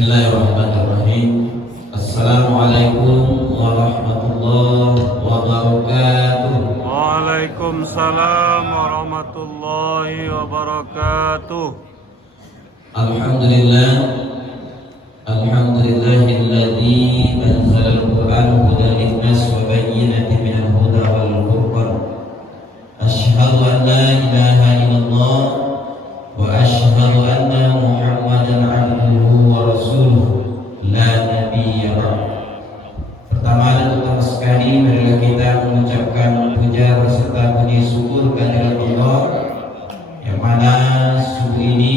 Bismillahirrahmanirrahim. Assalamualaikum warahmatullahi wabarakatuh. Waalaikumsalam warahmatullahi wabarakatuh. Alhamdulillah, alhamdulillahilladzi anzala al-Qur'ana hudan lin-nas wa bayyinatin minal huda wal furqan. Asyhadu an la ilaha illallah wa asyhadu anna Muhammadan abduhu wa rasuluh la nabiyya ba'd. Pertama dan utama sekali, marilah kita mengucapkan puja beserta puji syukur kehadirat Allah yang mana subuh ini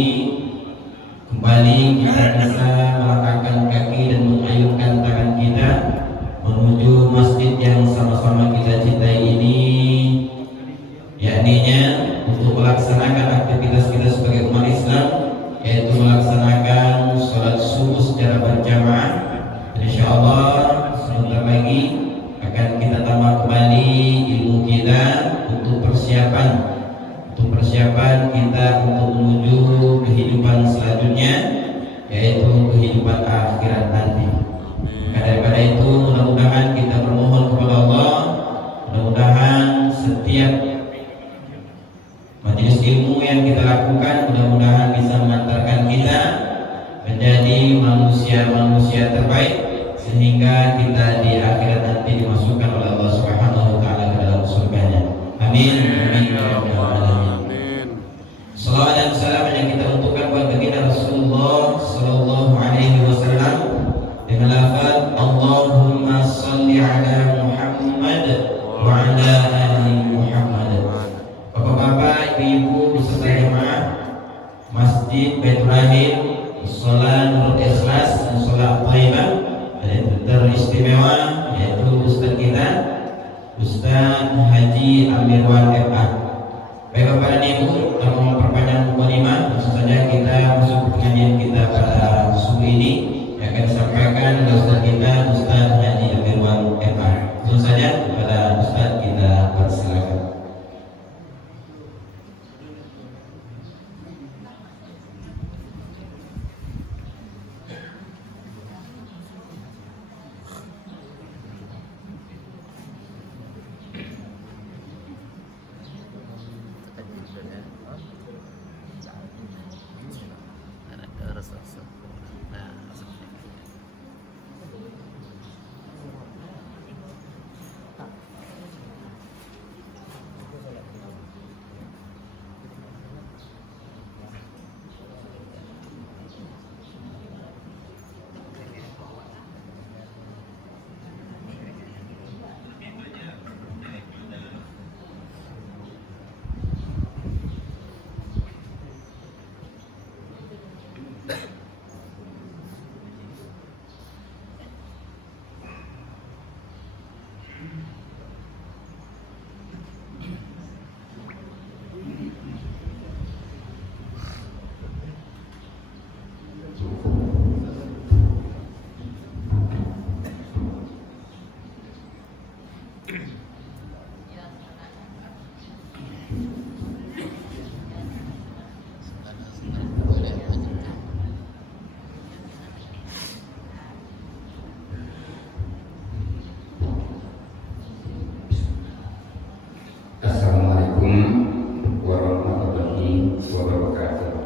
kembali kita bisa melangkahkan kaki dan mengayunkan tangan kita menuju masjid yang sama-sama kita cintai ini, yakninya untuk melaksanakan aktivitas kita sebagai umat Islam, yaitu melaksanakan sholat subuh secara berjamaah. Insyaallah sebentar lagi akan kita tambah kembali ilmu kita untuk persiapan kita untuk menuju kehidupan selanjutnya, yaitu kehidupan akhirat nanti. Daripada itu, mudah-mudahan kita bermohon kepada Allah, mudah-mudahan setiap majelis ilmu yang kita lakukan mudah-mudahan bisa mengantarkan kita menjadi manusia-manusia terbaik, sehingga kita di akhirat nanti dimasukkan oleh Allah Subhanahu wa taala ke dalam surganya. Amin. Amin ya rabbal alamin. Salawat dan salam yang kita untukkan buat baginda Rasulullah sallallahu alaihi wasallam dengan lafaz Allahumma sholli ala Muhammad wa ala ali Muhammad. Bapak-bapak, ibu-ibu beserta jemaah Masjid Baitur Rahim Musola Nurul Ikhlas Musola Thaibah, yaitu teristimewa, yaitu Ustaz kita Ustaz Haji Amirwan FA. Baik Bapak dan Ibu, tanpa memperpanjang mukadimah, langsung saja kita masuk pengajian kita pada subuh ini yang akan disampaikan oleh Ustaz kita Ustaz Haji Amirwan FA. Langsung saja kepada Ustaz kita persilakan.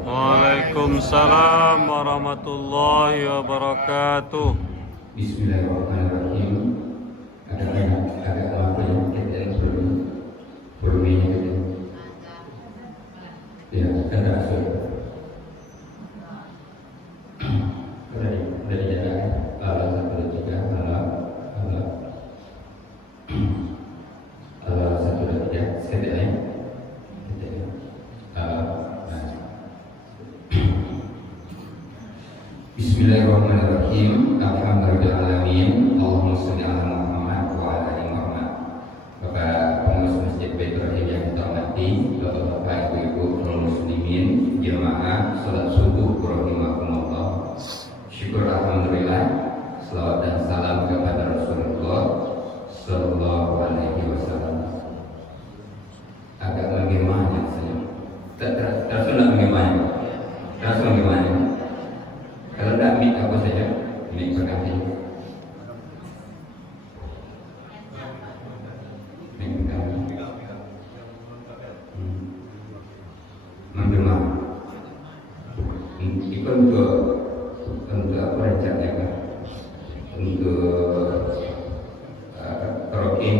Waalaikumsalam warahmatullahi wabarakatuh. Bismillahirrahmanirrahim. Ada apa yang kita perlu gitu. Ya, ada asal. Dari jaga alat satu tiga alat satu tiga CDI. Bismillahirrahmanirrahim. Alhamdulillahirrahmanirrahim. Allahumma sholli ala Muhammad wa ala ali Muhammad. Bapak pengurus Masjid Baitur Rahim yang kita hormati, Bapak-bapak, Ibu-ibu, kaum muslimin, jemaah salat subuh rahimakumullah. Syukur alhamdulillah, selawat dan salam kepada Rasulullah sallallahu alaihi wasallam. Agak bagaimana saja? Rasul bagaimana? Rasul bagaimana? Kalau tidak mik apa saja, mik berkati, mik berkati, mendemam. Itu untuk apa rencananya kan? Untuk karaoke.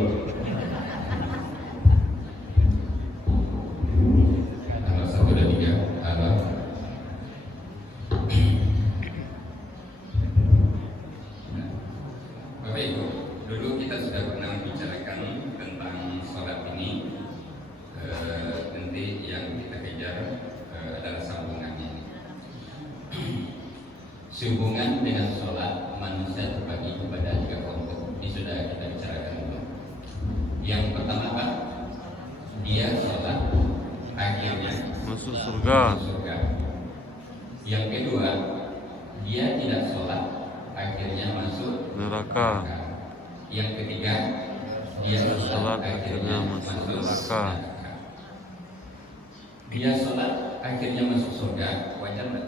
Satu dan tiga, Bapak Ibu, dulu kita sudah pernah membicarakan tentang sholat ini. Nanti yang kita kejar adalah sambungannya. Sehubungan dengan sholat, manusia terbagi kepada 3 kelompok. Ini sudah kita bicarakan dulu. Yang pertama apa? Dia sholat akhirnya Masuk surga. Yang kedua, dia tidak sholat akhirnya masuk Neraka. Yang ketiga, dia Sholat akhirnya masuk neraka. Dia sholat akhirnya masuk surga, wajar nggak?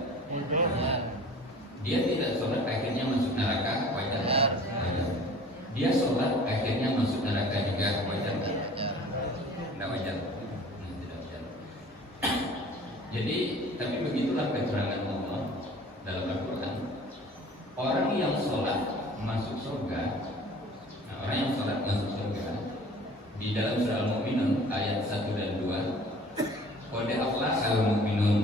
Dia tidak sholat akhirnya masuk neraka, wajar nggak? Wajar. Dia sholat akhirnya masuk neraka juga, wajar nggak? Nggak wajar. Tidak wajar. Jadi, tapi begitulah keterangan Allah dalam Al-Quran. Orang yang sholat masuk surga, orang yang sholat masuk surga di dalam surah Al-Mu'minun ayat 1 dan 2. Qad aflaha al-mu'minun,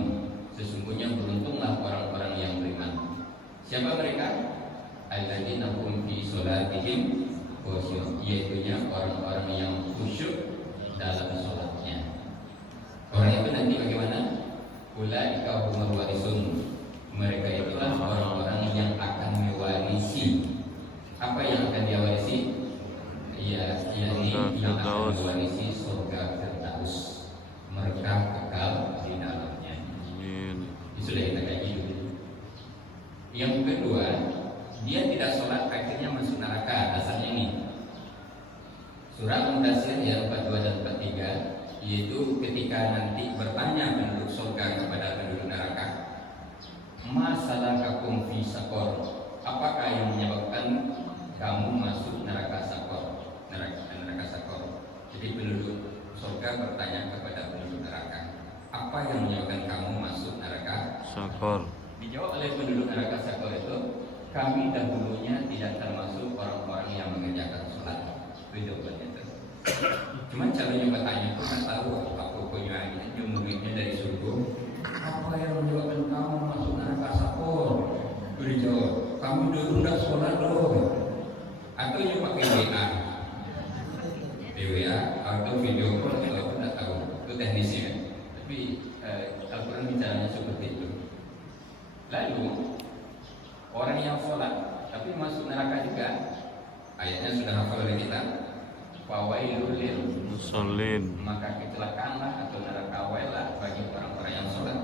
sesungguhnya beruntunglah orang-orang yang beriman. Siapa mereka? Alladzina hum fi sholatihim khusyuk, yaitunya orang-orang yang khusyuk dalam sholatnya. Orang itu nanti bagaimana? Ulaika humul warisun. Mereka itulah orang-orang yang akan mewarisi. Apa yang akan dia warisi? Ya, yakni yang akan mewarisi surga Firdaus. Mereka kekal di dalamnya. Sudah kita kaji dulu. Yang kedua, dia tidak sholat akhirnya masuk neraka. Dasarnya ini Surah Al-Mudaththir ayat 42 dan 43, yaitu ketika nanti bertanya penduduk surga kepada penduduk neraka, ma salakakum fi saqar, apakah yang menyebabkan kamu masuk neraka sakor, neraka sakor. Jadi penduduk surga bertanya kepada penduduk neraka, apa yang menyebabkan kamu masuk neraka sakor? Dijawab oleh penduduk neraka sakor itu, kami dahulunya tidak termasuk orang-orang yang mengerjakan sholat. Itu jawabannya. Cuman caranya bertanya itu kan tahu apa pokoknya muridnya dari surga. Apa yang menyebabkan kamu masuk neraka sakor? Dijawab, kamu dulu tidak sholat loh. Atau yang pakai WA atau video call, aku tidak tahu itu teknisnya. Tapi Al-Quran bicaranya seperti itu. Lalu orang yang sholat tapi masuk neraka juga, ayatnya sudah hafal oleh kita. Fawailul lil musallin, maka kecelakaanlah atau neraka wailah bagi orang-orang yang sholat.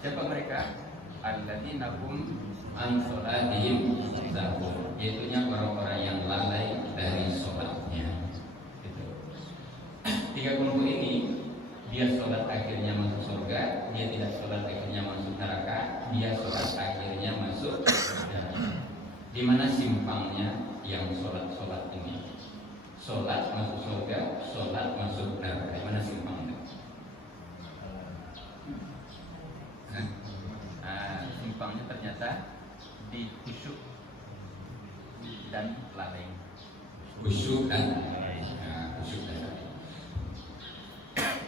Siapa mereka? Alladzina hum an sholatihim sahun, yaitunya orang-orang yang lalai dari sholatnya. Gitu. Tiga kelompok ini, dia sholat akhirnya masuk surga, dia tidak sholat akhirnya masuk neraka, dia sholat akhirnya masuk neraka. Di mana simpangnya yang sholat ini? Sholat masuk surga, sholat masuk neraka. Di mana simpangnya? Simpangnya ternyata di khusyuk dan lalai. Khusyuk dan lalai.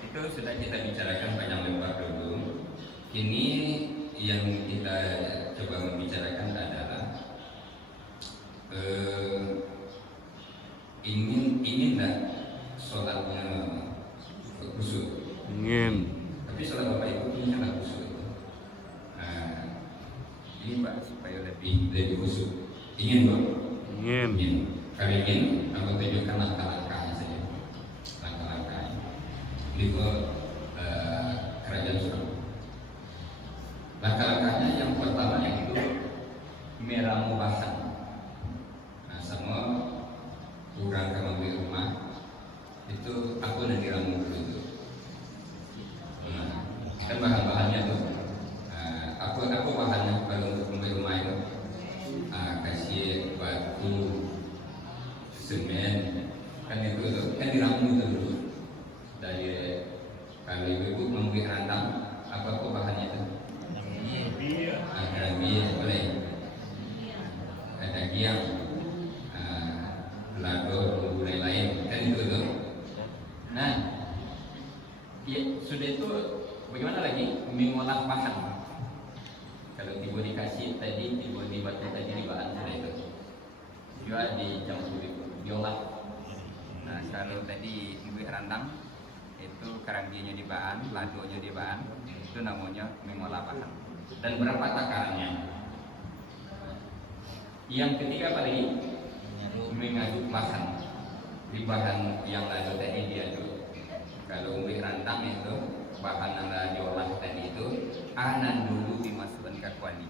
Itu sudah kita bicarakan panjang lebar dulu. Ini yang kita coba membicarakan adalah ingin tidak sholatnya khusyuk. ingin. Tapi sholat Bapak Ibu ini kan khusyuk. Ini Pak supaya lebih khusyuk. Ingin Pak? Ingin. Kalau ingin, aku tunjukkan langkah-langkahnya saja. Langkah-langkahnya. Ini ke kerajaan surga. Langkah-langkahnya yang pertama yang itu meramu bahan. Nah, semua kurang kamu di rumah itu aku udah diramu dulu itu. Nah, kan bahan-bahannya tuh. Aku bahannya kalau untuk membeli rumah itu kasih batu, semen, kan itu kan diramu itu dulu. Dari kalau ibu membeli randang, apa kok bahannya itu? Granit boleh, ada giang, lado, bumbu lain, kan itu tuh. Nah, ya sudah itu bagaimana lagi mengolah bahan? Kalau tiba dikasih tadi, tiba di batu tadi di bahan sudah itu juga dicampur diolah. Nah, kalau tadi ibu randang itu keranginya di bahan, ladonya di bahan, itu namanya mengolah bahan. Dan berapa takarannya? Yang ketiga kali mengaduk bahan. Di bahan yang lado tadi diaduk. Kalau ubi rantang itu bahan yang diolah tadi itu anan dulu dimasukkan ke kuali.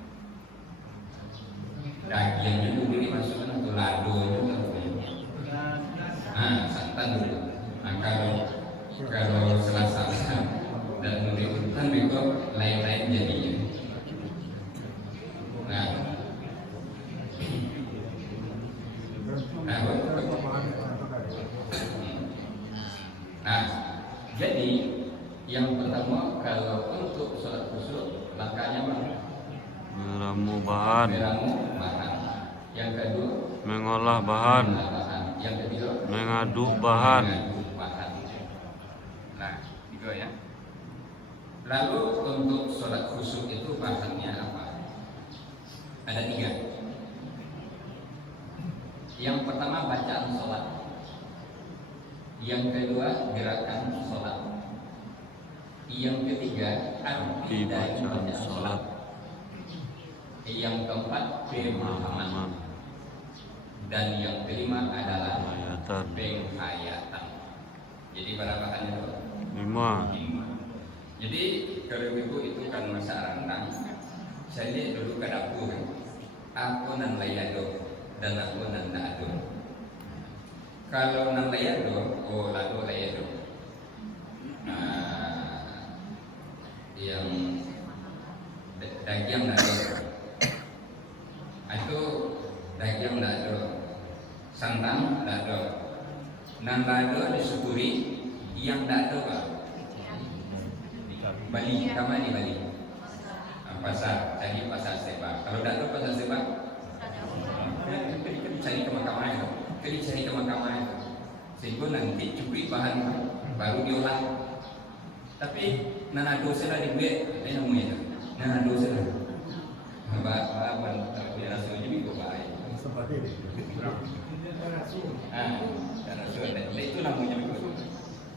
Dagingnya dulu dimasukkan ke lado juga. Santan dulu. Nah, kalau selasa dan menurutkan itu lain-lain jadinya. Nah, jadi yang pertama kalau untuk sholat khusyuk langkahnya apa? Meramu bahan. Meramu bahan. Yang kedua Mengolah bahan. Yang ketiga Mengaduk bahan. Nah, itu ya. Lalu untuk sholat khusyuk itu bahannya apa? Ada 3. Yang pertama bacaan sholat. Yang kedua gerakan sholat. Yang ketiga arti dari Bacaan bacaan sholat. sholat. Yang keempat pemahaman. Dan yang kelima adalah Ayatan. penghayatan. Jadi berapa bahan itu? 5. 5. Jadi kalau ibu itu kan masa rendang, saya lihat dulu ke dapur, aku nan layado dan aku nan naado. Kalau nan layado, oh lado layado. Yang daging nado, itu daging nado, santang nado, nan nado disyukuri, yang nado Bali, kama di Bali. Pasar, cari pasar Seba. Kalau tidak tahu pasar Seba, cari ke mahkamah itu. Cari ke mahkamah itu. Sehingga nanti curi bahan baru diolah. Tapi nanado sila dibuat, ini namanya itu. Nanado sila. Bahan dia rasanya juga baik. Itu namanya itu.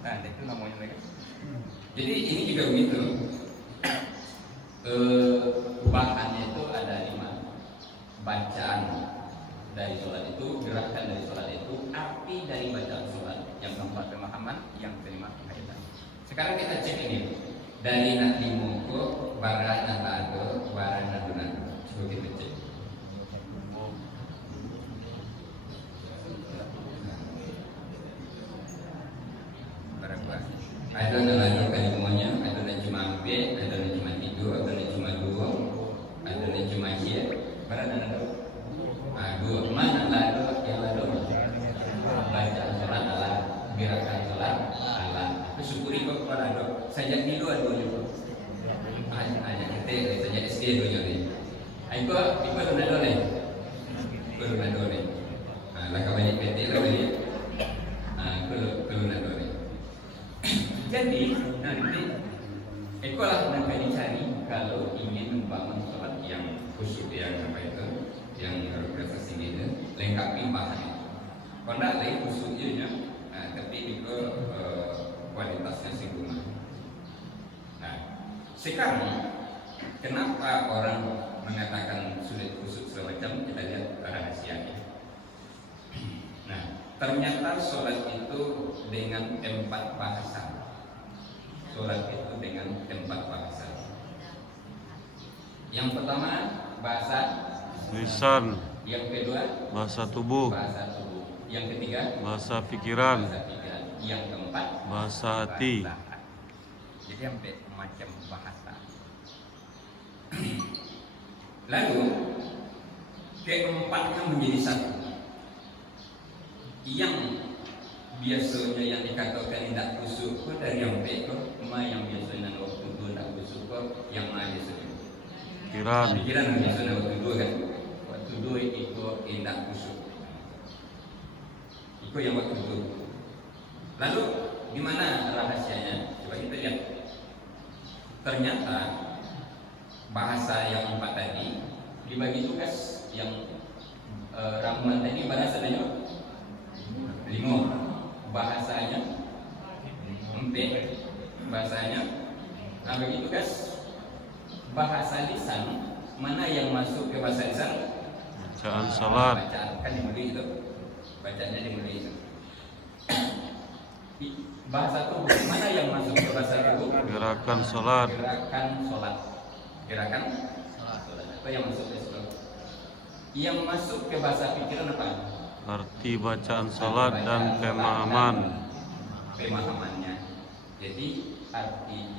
Nah, itu namanya mereka. Jadi ini juga begitu. Bahannya itu ada 5. Bacaan dari sholat itu, gerakan dari sholat itu, arti dari bacaan sholat. Yang keempat pemahaman, yang kelima penghayatan. Sekarang kita cek ini dari nanti muko barang nado barang nado. Coba kita cek. Ada nalado kalimunya, ada najma B, ada najma 3, ada najma 2, ada najma Y. Berada nado? 2. Mana lado? Yang lado bacaan sholat Allah, gerakan sholat Allah. Syukuri kok lado. Sajak ni dua juga. Hanya kita sajak SD dua ni. Aiko nado ni. Ikut nado ni. Laka banyak PT lah ni. Ikut nado ni. Jadi nanti itulah yang akan dicari kalau ingin membangun sholat yang khusyuk, yang apa itu, yang organisasi ini lengkapi bahan. Kalau tidak lagi khusyuknya, tapi juga kualitasnya sempurna. Nah, sekarang kenapa orang mengatakan sulit khusyuk semacam, kita lihat rahasianya. Nah, ternyata sholat itu dengan 4 bahasa. Sholat itu dengan 4 bahasa. Yang pertama bahasa Lisan. Yang kedua Bahasa tubuh. bahasa tubuh. Yang ketiga Bahasa pikiran. bahasa pikiran. Yang keempat Bahasa hati. bahasa. Jadi sampai macam bahasa. Lalu keempatnya menjadi satu. Yang biasanya yang dikatakan tidak khusyuk kok dari yang pekor, yang biasanya waktu itu tidak khusyuk kok yang ada biasanya. Pikiran biasanya waktu itu kan, waktu itu itu tidak khusyuk. Itu yang waktu itu. Lalu di mana rahasianya? Coba kita lihat. Ternyata bahasa yang 4 tadi dibagi tugas. Yang ramuan tadi bahasanya 5. Bahasanya 4. Bahasanya begitu guys. Bahasa lisan mana yang masuk ke bahasa lisan? Bacaan sholat. Bacaan kan dimulai itu. Bacaannya dimulai itu. Bahasa tubuh mana yang masuk ke bahasa tubuh? Gerakan sholat. Gerakan sholat. Gerakan sholat. Apa yang masuk ke sholat? Yang masuk ke bahasa pikiran apa? Arti bacaan sholat dan pemahaman. Pemahamannya. Jadi arti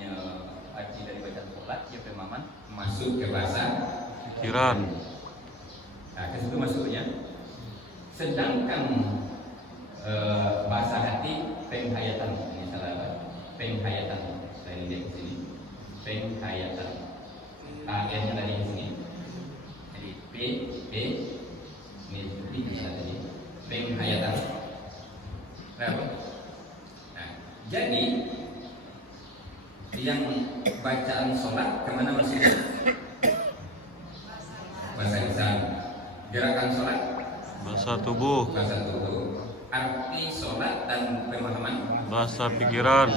dari bacaan sholat ya pemahaman masuk ke bahasa Pikiran. Nah, ke situ masuknya. Sedangkan bahasa hati penghayatan. Ini salah apa? Penghayatan. Saya lihat di sini. Penghayatan. N-nya tadi di sini. Jadi P ini seperti tadi. Penghayatan. Nah, jadi yang bacaan sholat kemana masuknya? Bahasa lisan. Gerakan sholat Bahasa tubuh. bahasa tubuh. arti sholat dan pemahaman, bahasa pikiran,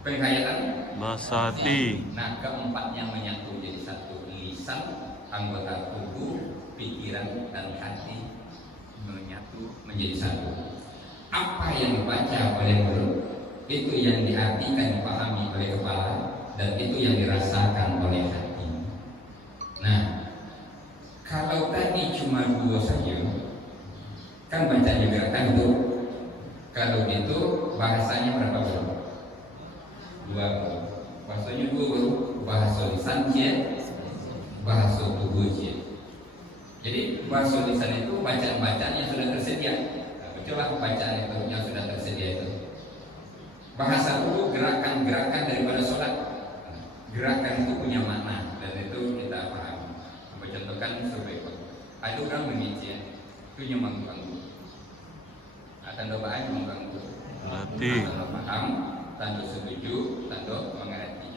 penghayatan, bahasa hati, nah keempatnya menyatu jadi satu. Lisan, anggota tubuh, pikiran dan hati menyatu menjadi satu. Apa yang dibaca oleh mulut itu yang diartikan, dipahami oleh kepala, dan itu yang dirasakan oleh hati. Nah, kalau tadi cuma dua saja, kan baca juga kan itu. Kalau itu bahasanya berapa bro? Dua bro. Bahasanya dua bro. Bahasa lisan je, bahasa tubuh je. Jadi bahasa lisan itu bacaan-bacaan yang sudah tersedia. Itulah bacaan itu yang sudah tersedia itu. Bahasa tubuh gerakan-gerakan daripada sholat. Gerakan itu punya makna dan itu kita paham. Contohkan sebagai ada orang mengisi itu yang mengganggu. Tanda bahan mengganggu. berarti Tanda paham, tanda setuju, tanda mengerti.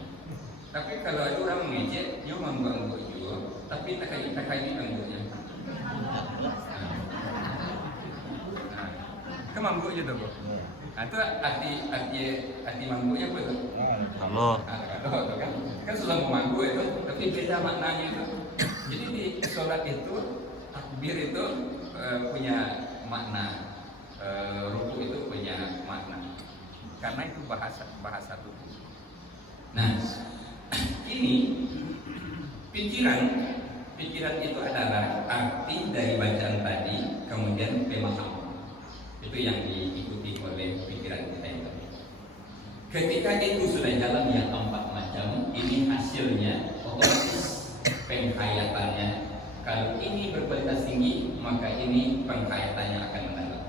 Tapi kalau ada orang mengejek, dia mengganggu juga, tapi tak kaji ganggunya. Itu manggu je tu, itu arti manggunya apa tu? Allah, Kalau kan sudah memanggu itu, tapi beda maknanya itu. Jadi di sholat itu takbir itu punya makna, ruku itu punya makna, karena itu bahasa tubuh. Nah, ini pikiran itu adalah arti dari bacaan tadi, kemudian pemahaman. Itu yang diikuti oleh pikiran kita itu. Ketika itu sudah jalan yang empat macam, ini hasilnya otomatis penghayatannya. Kalau ini berkualitas tinggi, maka ini penghayatannya akan mendalam.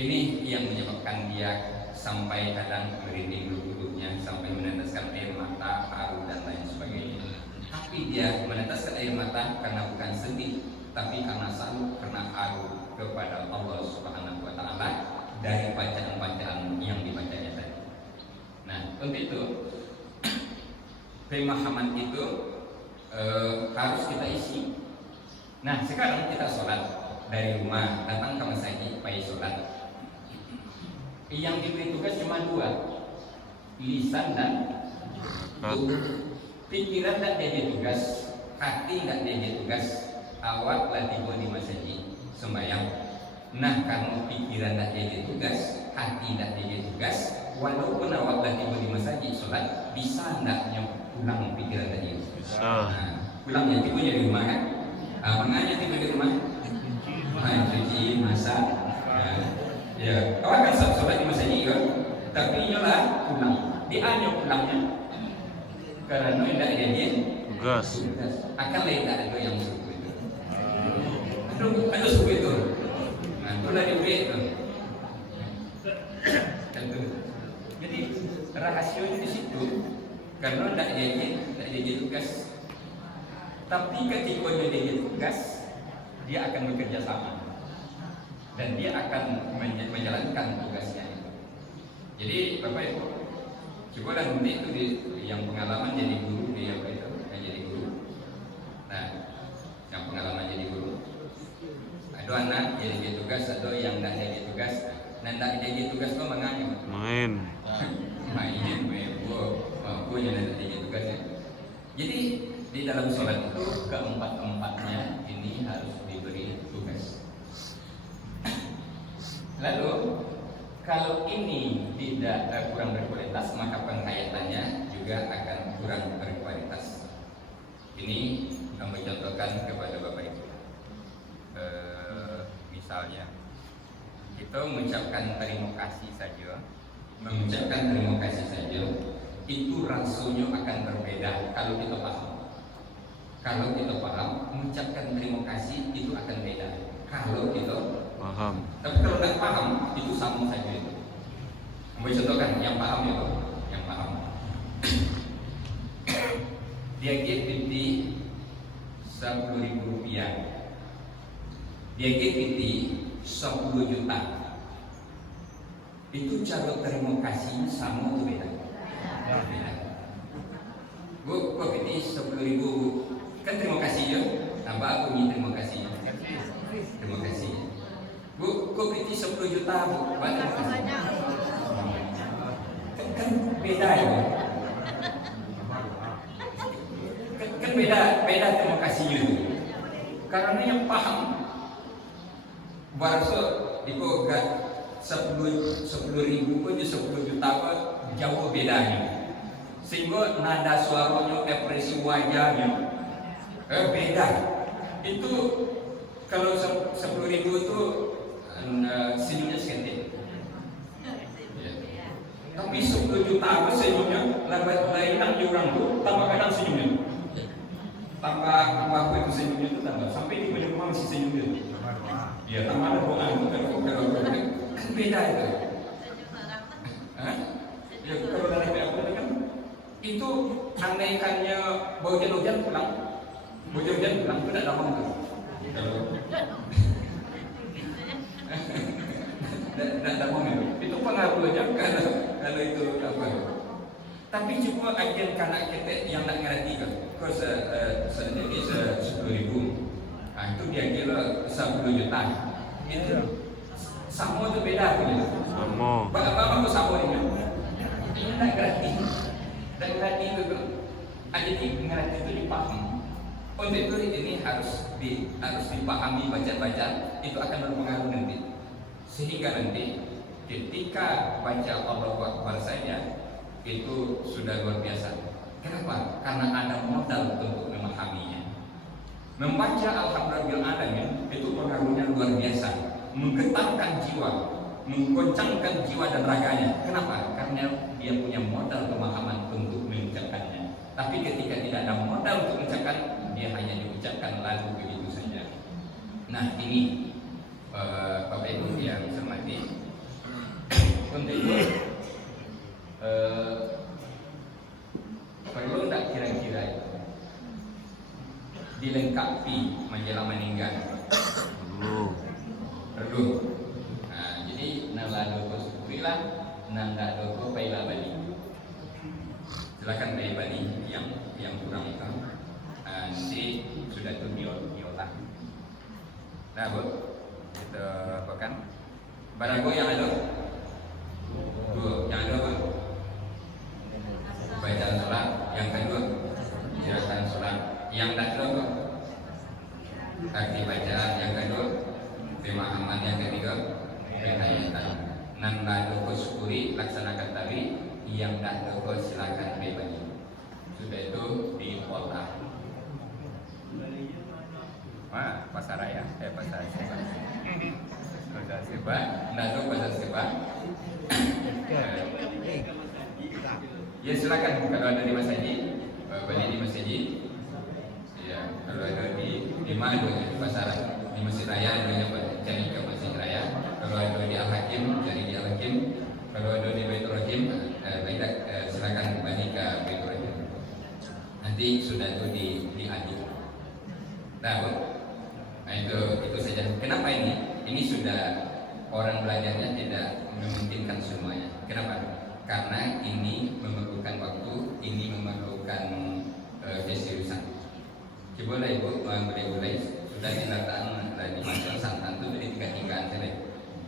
Ini yang menyebabkan dia sampai kadang merinding bulu-bulunya, sampai meneteskan air mata, haru dan lain sebagainya. Tapi dia meneteskan air mata karena bukan sedih, tapi karena salut, karena haru kepada Allah Subhanahu wa Ta'ala dari bacaan-bacaan yang dibacanya tadi. Nah, untuk itu pemahaman itu harus kita isi. Nah, sekarang kita sholat dari rumah, datang ke masjid, supaya sholat. Yang diberi tugas cuma dua, lisan dan tubuh. Pikiran tidak jadi tugas, hati tidak jadi tugas. Awak latih di masjid sembahyang. Nah, kamu pikiran tidak jadi tugas, hati tidak jadi tugas, walaupun awak latih di masjid sholat, bisa tidaknya pulang pikiran tadi? bisa. Nah, pulangnya tiba di rumah kan? Menganya tiba di rumah? Cuci, masak. Ya, awak kan sholat di masjid juga, tapi nyolah pulang. Dia pulangnya karena tidak jadi Tugas. akan tidak ada yang suku itu. Ada suku itu. Nah, itu dari itu. Jadi rahasianya di situ, karena tidak jadi tugas. Tapi ketika dia jadi tugas, dia akan bekerja sama dan dia akan menjalankan tugasnya itu. Jadi Bapak Ibu, coba nanti itu yang pengalaman jadi guru dia apa itu, yang jadi guru. Nah, yang pengalaman jadi guru, ada anak jadi tugas, ada yang tidak jadi tugas. Dan tidak jadi tugas kok menganya Main. main, aku yang tidak jadi tugas. Jadi di dalam sholat itu keempat-empatnya ini harus diberi tugas. Lalu kalau ini tidak kurang berkualitas, maka penghayatannya juga akan kurang berkualitas. Ini kami contohkan kepada Bapak Ibu. Misalnya kita mengucapkan terima kasih saja, itu rasanya akan berbeda kalau kita paham. Kalau kita paham, mengucapkan terima kasih itu akan beda. Kalau kita Paham. tapi kalau tidak paham, itu sama saja itu. Ambil contohkan yang paham ya, yang paham. Dia gifti 10.000 rupiah. Dia gifti 10 juta. Itu cara terima kasih sama atau beda? Beda. Bu, kok gifti 10.000? Kan terima kasih ya. Tambah aku ini terima kasih. Terima kasih. Bu, kok gifti 10 10 juta banyak kan beda ya kan beda terima kasihnya itu karena yang paham Barso itu gak 10 ribu pun 10 juta apa jauh bedanya sehingga nada suaranya ekspresi wajahnya beda itu kalau 10 ribu itu senyumnya sekentik ya. Tapi 10 juta apa senyumnya lain orang tuh tambah kadang senyumnya tambah itu senyumnya itu tambah sampai di banyak orang masih senyumnya ya tambah ada doa kalau kan beda itu ya kalau dari PAP kan itu andaikannya hujan pulang itu tidak damang tuh kalau tidak damang itu pengaruhnya kalau itu apa tapi cuma agen kanak kita yang tak ngerti kan kalau sedikit 10 ribu itu dia kira 10 juta itu sama itu beda gitu Sama. apa sama ini ini tak ngerti itu tuh jadi ngerti itu dipaham untuk itu ini harus dipahami baca itu akan berpengaruh nanti sehingga nanti ketika baca Allahu Akbar saja itu sudah luar biasa. Kenapa? Karena ada modal untuk memahaminya. Membaca Alhamdulillahirrahmanirrahim itu pengaruhnya luar biasa, menggetarkan jiwa, menggoncangkan jiwa dan raganya. Kenapa? Karena dia punya modal pemahaman untuk mengucapkannya. Tapi ketika tidak ada modal untuk mengucapkan, dia hanya diucapkan lalu begitu saja. Nah ini Bapak Ibu yang saya hormati, untuk itu perlu tak kira-kira dilengkapi menjelang meninggal? Perlu. Nah, jadi nala doko syukurilah, nanda doko pailah bali. Silakan Pak Bani yang kurang itu. Nanti sudah itu diolah. Nah, Bu, kita apakan? Barago yang ada. Bu, yang ada apa? Bacaan sholat. Yang kedua, gerakan sholat. Yang kedua, arti bacaan. Yang kedua, pemahaman. Yang ketiga, penghayatan. Nanda doko syukuri, laksanakan tadi. Yang tak doko silakan bebani. Sudah itu diolah. Pasar raya, pasar seba. Pasar seba, nado pasar seba. Ya silakan kalau ada di Mas Haji, beli di Mas Haji. Ya, kalau ada di mana di pasar di Masjid Raya, cari ke Masjid Raya. Kalau ada di Al Hakim, cari di Al Hakim. Kalau ada di Baitur Rahim, silakan kembali ke Baitur Rahim. Nanti sudah itu diadu. Nah, itu saja. Kenapa ini? Ini sudah orang belajarnya tidak memungkinkan semuanya. Kenapa? Karena ini memerlukan waktu, ini memerlukan keseriusan. Coba lah Ibu, mulai sudah dilakukan di masa santan itu dari tiga-tigaan saja.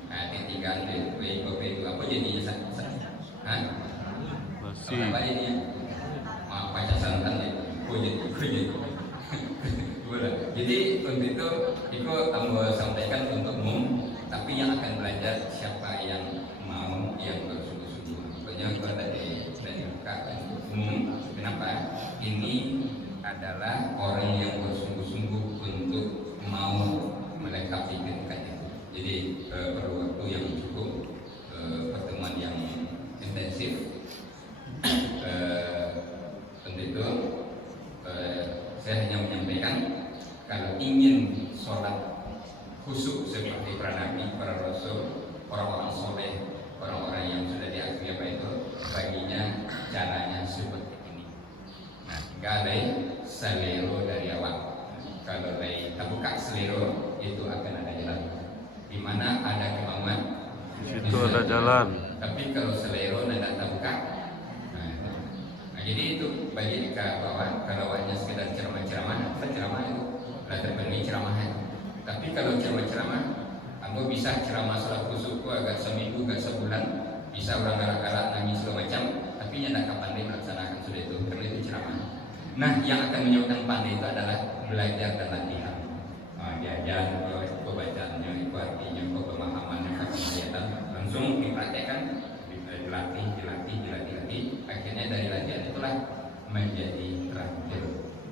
Nah, tiga-tigaan itu apa jadinya Masih. apa jadinya? Baca santan ya. Jadi untuk itu tambah sampaikan untuk umum, tapi yang akan belajar siapa yang mau yang bersungguh-sungguh. Pokoknya kalau dari buka umum. Kenapa? Ini adalah orang yang bersungguh-sungguh untuk mau melengkapi pendidikan itu. Jadi perlu waktu yang cukup, pertemuan yang intensif. Untuk itu saya hanya menyampaikan kalau ingin sholat khusyuk seperti para nabi, para rasul, orang-orang soleh, orang-orang yang sudah diakui apa itu, baginya caranya seperti ini. Nah, tinggal selero dari awal. Kalau tak buka selero itu akan ada jalan. Di mana ada kemauan, Di situ ada jalan. Tapi kalau selero tidak terbuka, jadi itu bagi ke bawah. Kalau hanya sekedar ceramah itu sudah terpenuhi ceramahan. Tapi kalau ceramah Ambo bisa ceramah salat khusyuk agak seminggu, agak sebulan, bisa orang galak-galak nangis segala macam, tapi nya nak pandai melaksanakan sudah itu, karena itu ceramah. Nah, yang akan menyebabkan pandai itu adalah belajar dan latihan. Diajar bacaannya, itu artinya, pemahamannya, penghayatan, langsung dipraktekkan, dilatih. Akhirnya dari latihan itulah menjadi terakhir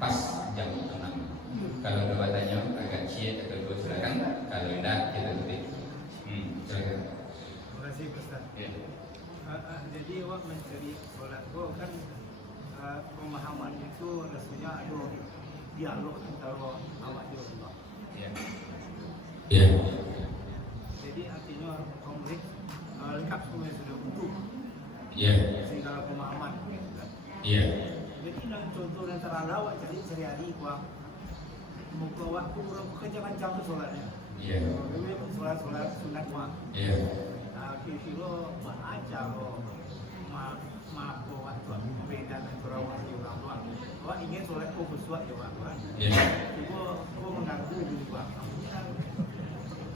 pas jam 6. Kalau debatannya agak ciet atau itu silakan, kalau tidak kita tutup. Silakan. Terima kasih Ustaz. Ya. Jadi awak mencari solat itu kan pemahaman itu rasanya ada dialog antara awak dengan Allah. Ya. Jadi artinya konflik lengkap semua sudah utuh. Ya. Segala pemahaman. Ya. Jadi contoh antara awak jadi sehari-hari kuah muka waktu orang kerja macam tu solatnya. Ya. Memang solat sunat kuah. Ya. Kira-kira ajar maaf waktu beda antara awak dengan orang tua. Awak ingin solat kau bersuat ya awak. Ya. Kau mengganggu juga.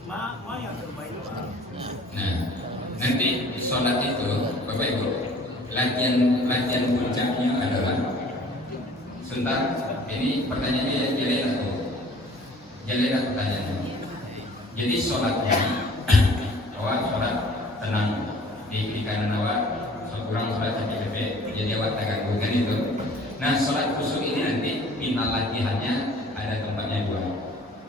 Ma yang terbaik Pak. Nah, nanti sholat itu, Bapak Ibu, latihan puncaknya adalah sebentar. Ini pertanyaannya jelelah pertanyaannya. Jadi sholatnya, awak sholat tenang di kanan awak, kurang sholat sampai jadi awak tak ganggukan itu. Nah, sholat khusyuk ini nanti final latihannya ada tempatnya dua.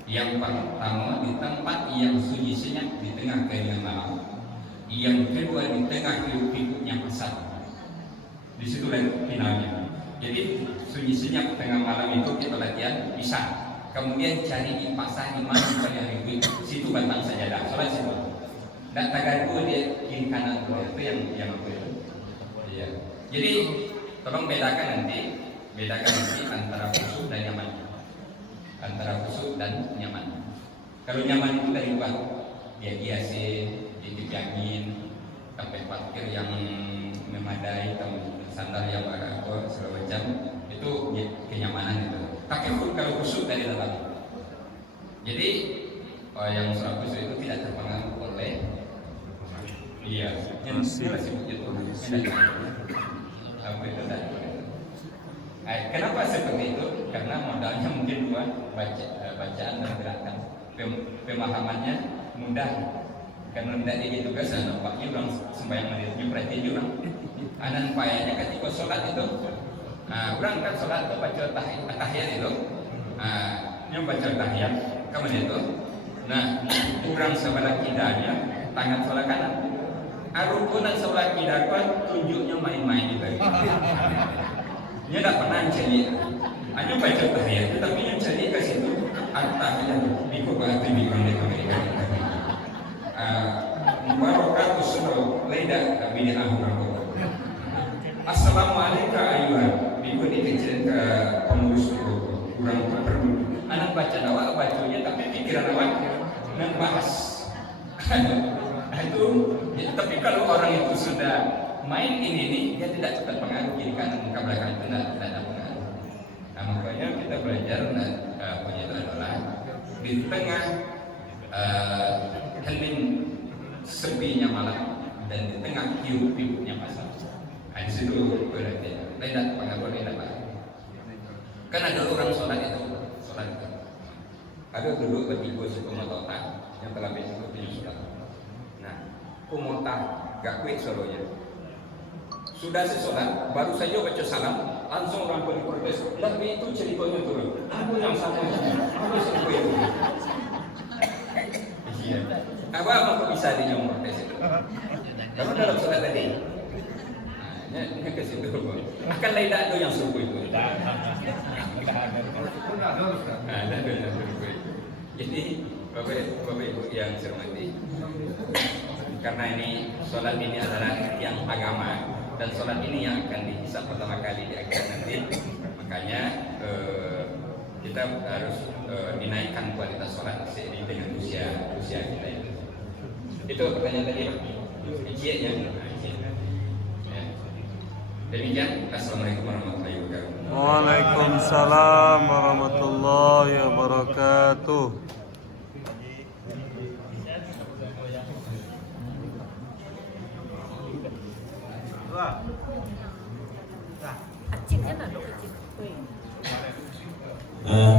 Yang pertama di tempat yang sunyi senyap di tengah keringan malam. Yang kedua di tengah hiruk-pikuknya pasar. Di situ finalnya. Jadi sunyi senyap tengah malam itu kita latihan bisa. Kemudian cari di pasar di mana yang itu. Situ bantang sajadah. Soalnya situ. Dan tagaku dia kiri kanan itu yang apa itu. Iya. Jadi tolong bedakan nanti antara khusyuk dan nyaman. Antara khusyuk dan nyaman. Kalau nyaman itu dari luar, dia hiasin, dijangin, sampai parkir yang memadai, sandal yang agak segala macam, itu kenyamanan itu. Tapi kalau khusyuk dari dalam. Jadi yang sholat khusyuk itu tidak terpengaruh oleh yang sibuk itu. Apa itu tadi? Kenapa seperti itu? Karena modalnya mungkin dua, bacaan dan gerakan. Pemahamannya mudah. Karena tidak dia tugas, nampaknya orang sembahyang menitnya perhatian juga. Anan payahnya ketika sholat itu, orang kan sholat itu baca tahiyat itu, yang baca tahiyat, kemudian itu, nah orang sebelah kidanya tangan sebelah kanan. Rukunan sebelah kiri tunjuknya main-main itu. Dia tak pernah cari, hanya baca tahiyat, tapi yang cari ke situ tahiyat di kubah itu di Amerika. Barokatuh suruh leda kami ahur. Assalamualaikum ayuhan. Minggu ini kecil ke pengurus kurang perlu. Anak baca awak bacanya tapi pikiran awak nak bahas. Itu. Tapi kalau orang itu sudah main ini dia tidak cepat pengaruh kiri kanan muka belakang itu tidak ada pengaruh. Nah makanya kita belajar punya itu adalah di tengah hening sepinya malam dan di tengah hiruk-pikuknya pasar. Nah di situ berarti tidak pengaruh tidak baik. Kan ada orang sholat itu. Ada dulu bertiga suku motota yang telah besok punya sholat. Nah, kumotah gak kuik solonya. Sudah sesolat, baru saja baca salam, langsung orang protes. Tapi itu ceritanya turun. Aku yang sama, aku selingkuh itu. Iya. Apa bisa dia yang protes itu? Kalau dalam solat tadi, ini ke situ. Akan lain tak ada yang selingkuh itu. Jadi Bapak Ibu yang saya hormati, karena ini sholat ini adalah yang agama dan sholat ini yang akan dihisab pertama kali di akhirat nanti, makanya kita harus dinaikkan kualitas sholat seiring dengan usia kita itu. Itu pertanyaan tadi, ikhya. Demikian, assalamualaikum warahmatullahi wabarakatuh. Waalaikumsalam warahmatullahi wabarakatuh. dua. Dah.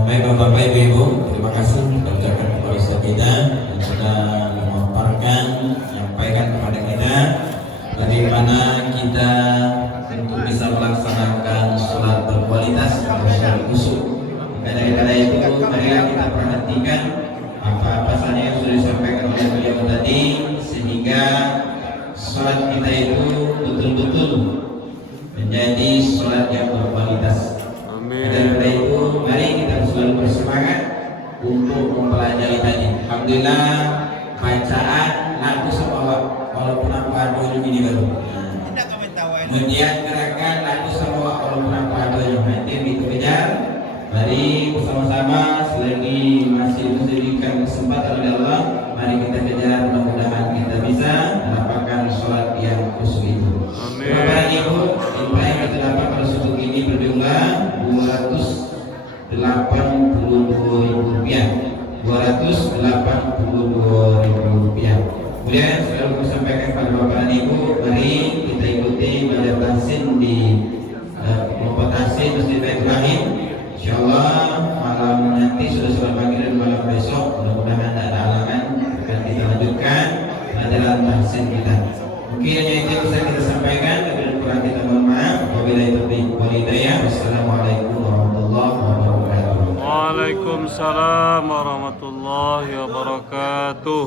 Baik Bapak Ibu, terima kasih ucapkan kepada Ustaz kita yang sudah memaparkan, menyampaikan kepada kita bagaimana kita untuk bisa melaksanakan sholat berkualitas atau sholat khusyuk. Daripada itu, mari kita perhatikan apa-apa saja yang sudah disampaikan oleh beliau tadi, sehingga sholat kita itu betul-betul menjadi sholat yang berkualitas. Daripada itu, mari kita selalu bersemangat untuk mempelajari tadi. Alhamdulillah, bacaan laku sama walaupun apa dulu ini baru. Kemudian gerakan laku sama walaupun apa dulu. Nanti kita kejar. Mari bersama-sama selagi masih diberikan kesempatan oleh Allah, mari kita kejar. Mudah-mudahan kita bisa mendapatkan sholat yang khusyuk itu. Bapak Ibu, apa yang kita dapat pada subuh ini berjumlah Rp282.000. Rp282.000. Kemudian selalu saya sampaikan kepada Bapak dan Ibu, mari kita ikuti belajar tahsin di kelompok tahsin Masjid Baitul Rahim. Insyaallah malam nanti sudah sholat pagi dan malam besok, mudah-mudahan tidak ada halangan akan kita lanjutkan pelajaran tahsin kita. Mungkin hanya itu yang bisa kita sampaikan, dan kurang kita mohon maaf. Wabillahi taufiq wal hidayah. Wassalamualaikum warahmatullahi wabarakatuh. Waalaikumsalam warahmatullahi wabarakatuh.